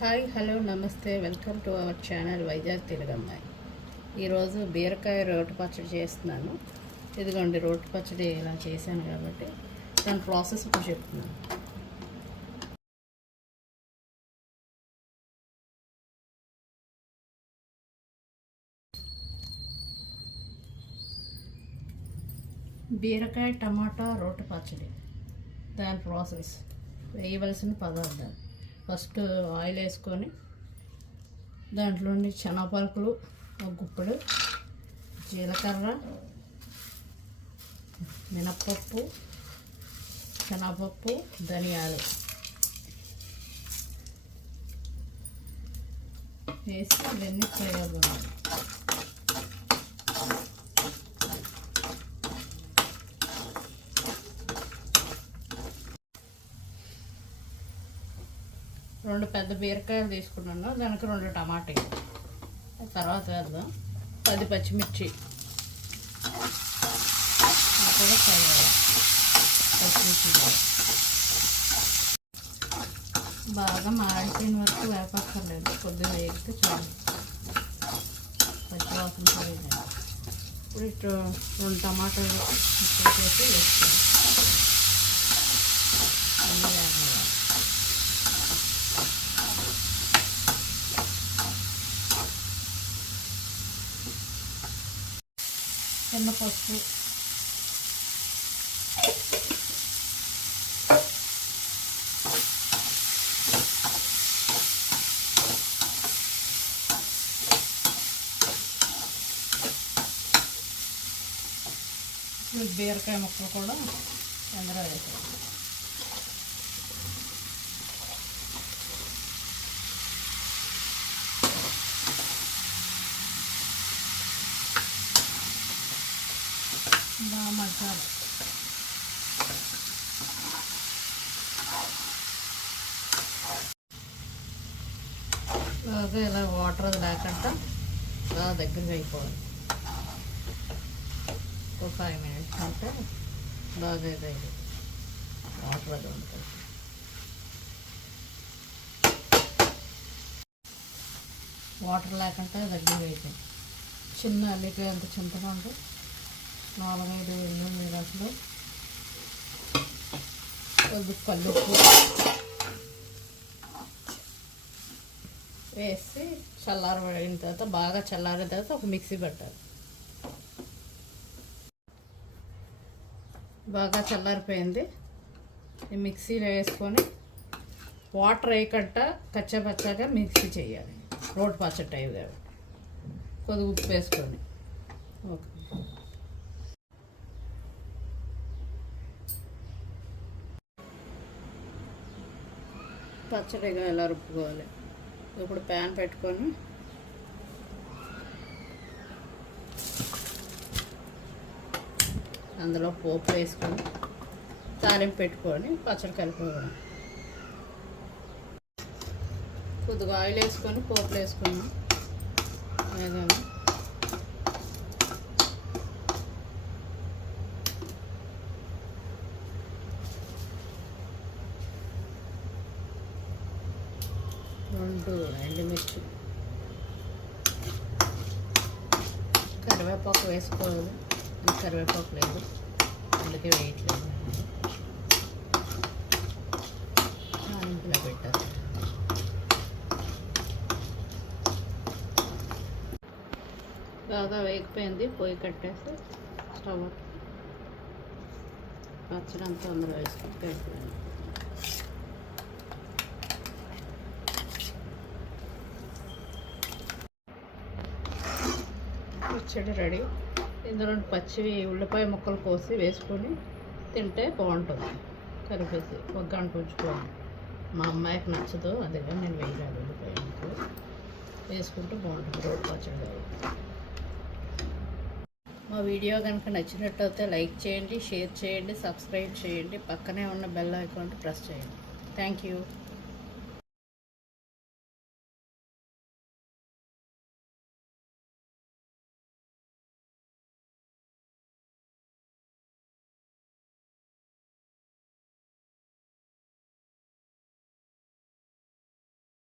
Hi hello నమస్తే welcome to our channel Vizag తెలుగమ్మాయి. ఈరోజు బీరకాయ రోటి పచ్చడి చేస్తున్నాను. ఇదిగోండి రోటి పచ్చడి ఇలా చేశాను కాబట్టి దాని ప్రాసెస్ ఇప్పుడు చెప్తున్నాను. బీరకాయ టమాటా రోటి పచ్చడి దాని ప్రాసెస్. వేయవలసిన పదార్థాలు: ఫస్ట్ ఆయిల్ వేసుకొని దాంట్లోని శనగపలుకులు ఒక గుప్పెడు, జీలకర్ర, మినప్పప్పు, శనగపప్పు, ధనియాలు వేసి ఇవన్నీ చేయాలి. రెండు పెద్ద బీరకాయలు తీసుకున్నాను, దానికి 2 టమాటాలు తర్వాత వేద్దాం. 10 పచ్చిమిర్చి కూడా పచ్చిమిర్చి బాగా మాడిపోయిన వరకు వేపక్కర్లేదు, కొద్దిగా వేగితే చాలు. పచ్చివాసన పోయింది. ఇప్పుడు ఇటు 2 టమాటాలు చేసి వేసుకోవాలి. చిన్న పసుపు, బీరకాయ ముక్కలు కూడా అందులో వేసాం. బాగా మగ్గాలి. బాగా ఇలా వాటర్ లేకుండా బాగా దగ్గరగా అయిపోవాలి. ఒక 5 మినిట్స్ అంటే బాగా ఇదైంది, వాటర్ అది ఉంటుంది. వాటర్ లేకుండా దగ్గరగా అయిపోయింది. చిన్న అల్లిపాయ అంత చింతపండు, 4-5 వెల్లుల్లి రసలు, కొద్ది కల్లుప్పు వేసి చల్లారిన తర్వాత బాగా చల్లారిన తర్వాత ఒక మిక్సీ పెట్టాలి. బాగా చల్లారిపోయింది. ఈ మిక్సీలో వేసుకొని వాటర్ వేయకుండా కచ్చాపచ్చాగా మిక్సీ చేయాలి. రోటి పచ్చడి టైప్ కాబట్టి కొద్దిగా ఉప్పు వేసుకొని. ఓకే, పచ్చడిగా ఎలా రుబ్బుకోవాలి. ఇప్పుడు ప్యాన్ పెట్టుకొని అందులో పోపు వేసుకొని తాలింపు పెట్టుకొని పచ్చడి కలుపుకోవడం. కొద్దిగా ఆయిల్ వేసుకొని పోపులు వేసుకున్నాం. ఏదైనా 2 ఎండుమిర్చి, కరివేపాకు వేసుకోవాలి. కరివేపాకు లేదు, అందుకే వేయట్లేదు. ఇంట్లో పెట్టాలి. బాగా వేగిపోయింది. పొయ్యి కట్టేసి స్టవ్ పచ్చడి అంతా అందులో వేసుకొని కలిపేయాలి. పచ్చడి రెడీ. ఇందులో పచ్చివి ఉల్లిపాయ ముక్కలు కోసి వేసుకొని తింటే బాగుంటుంది. కలిపేసి ఒక గంట ఉంచుకోవాలి. మా అమ్మాయికి నచ్చదు, అదిగా నేను వేయలేదు. ఉల్లిపాయ ముక్కలు వేసుకుంటే బాగుంటుంది రోటి పచ్చడి. మా వీడియో కనుక నచ్చినట్లయితే లైక్ చేయండి, షేర్ చేయండి, సబ్స్క్రైబ్ చేయండి. పక్కనే ఉన్న బెల్ ఐకాన్ ప్రెస్ చేయండి. Thank you.